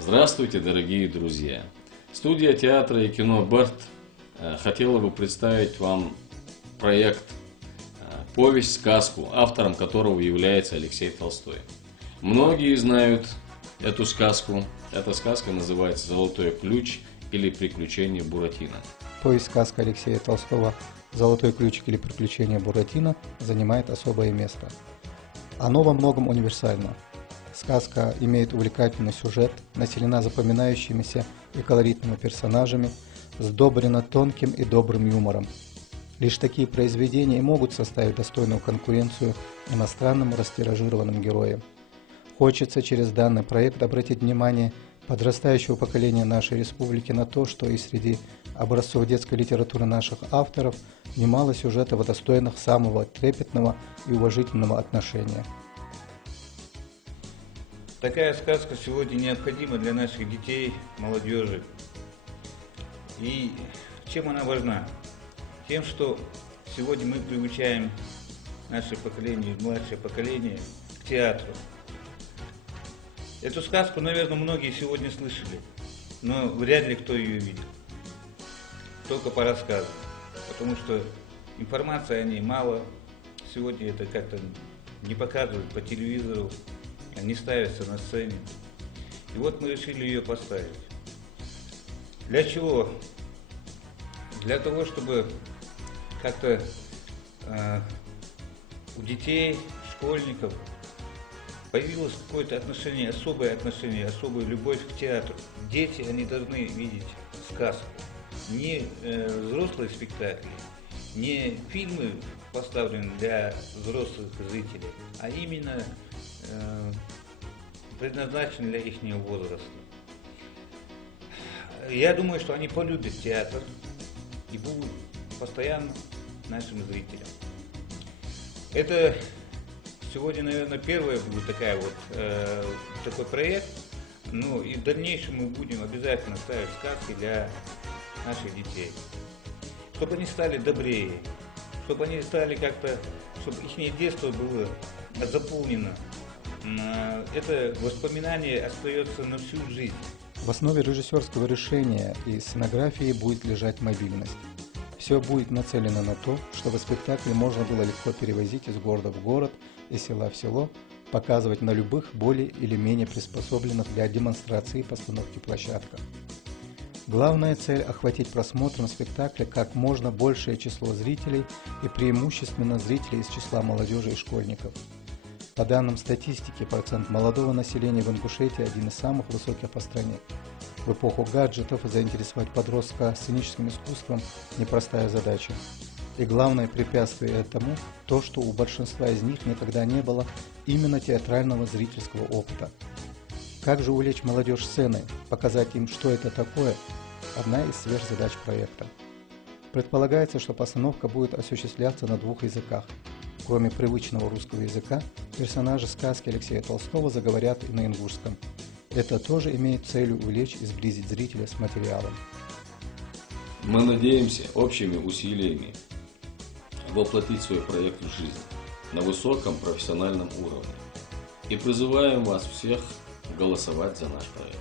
Здравствуйте, дорогие друзья! Студия театра и кино «Берт» хотела бы представить вам проект «Повесть-сказку», автором которого является Алексей Толстой. Многие знают эту сказку. Эта сказка называется «Золотой ключ» или «Приключения Буратино». Повесть-сказка Алексея Толстого «Золотой ключик» или «Приключения Буратино» занимает особое место. Оно во многом универсально. Сказка имеет увлекательный сюжет, населена запоминающимися и колоритными персонажами, сдобрена тонким и добрым юмором. Лишь такие произведения и могут составить достойную конкуренцию иностранным растиражированным героям. Хочется через данный проект обратить внимание подрастающего поколения нашей республики на то, что и среди образцов детской литературы наших авторов немало сюжетов, достойных самого трепетного и уважительного отношения. Такая сказка сегодня необходима для наших детей, молодежи. И чем она важна? Тем, что сегодня мы приучаем наше поколение, младшее поколение к театру. Эту сказку, наверное, многие сегодня слышали, но вряд ли кто ее видел. Только по рассказам. Потому что информации о ней мало. Сегодня это как-то не показывают по телевизору, не ставятся на сцене. И вот мы решили ее поставить. Для чего? Для того, чтобы как-то у детей, школьников появилось какое-то отношение, особая любовь к театру. Дети, они должны видеть сказку. Не взрослые спектакли, не фильмы, поставленные для взрослых зрителей, а именно предназначены для их возраста. Я думаю, что они полюбят театр и будут постоянно нашим зрителям. Это сегодня, наверное, первая будет такой проект, но и в дальнейшем мы будем обязательно ставить сказки для наших детей, чтобы они стали добрее, чтобы они стали как-то, чтобы их детство было заполнено. Это воспоминание остается на всю жизнь. В основе режиссерского решения и сценографии будет лежать мобильность. Все будет нацелено на то, чтобы спектакли можно было легко перевозить из города в город, из села в село, показывать на любых более или менее приспособленных для демонстрации и постановки площадках. Главная цель – охватить просмотром спектакля как можно большее число зрителей и преимущественно зрителей из числа молодежи и школьников. По данным статистики, процент молодого населения в Ингушетии один из самых высоких по стране. В эпоху гаджетов заинтересовать подростка сценическим искусством – непростая задача. И главное препятствие этому – то, что у большинства из них никогда не было именно театрального зрительского опыта. Как же увлечь молодежь сценой, показать им, что это такое – одна из сверхзадач проекта. Предполагается, что постановка будет осуществляться на двух языках. Кроме привычного русского языка, персонажи сказки Алексея Толстого заговорят и на ингушском. Это тоже имеет целью увлечь и сблизить зрителя с материалом. Мы надеемся общими усилиями воплотить свой проект в жизнь на высоком профессиональном уровне и призываем вас всех голосовать за наш проект.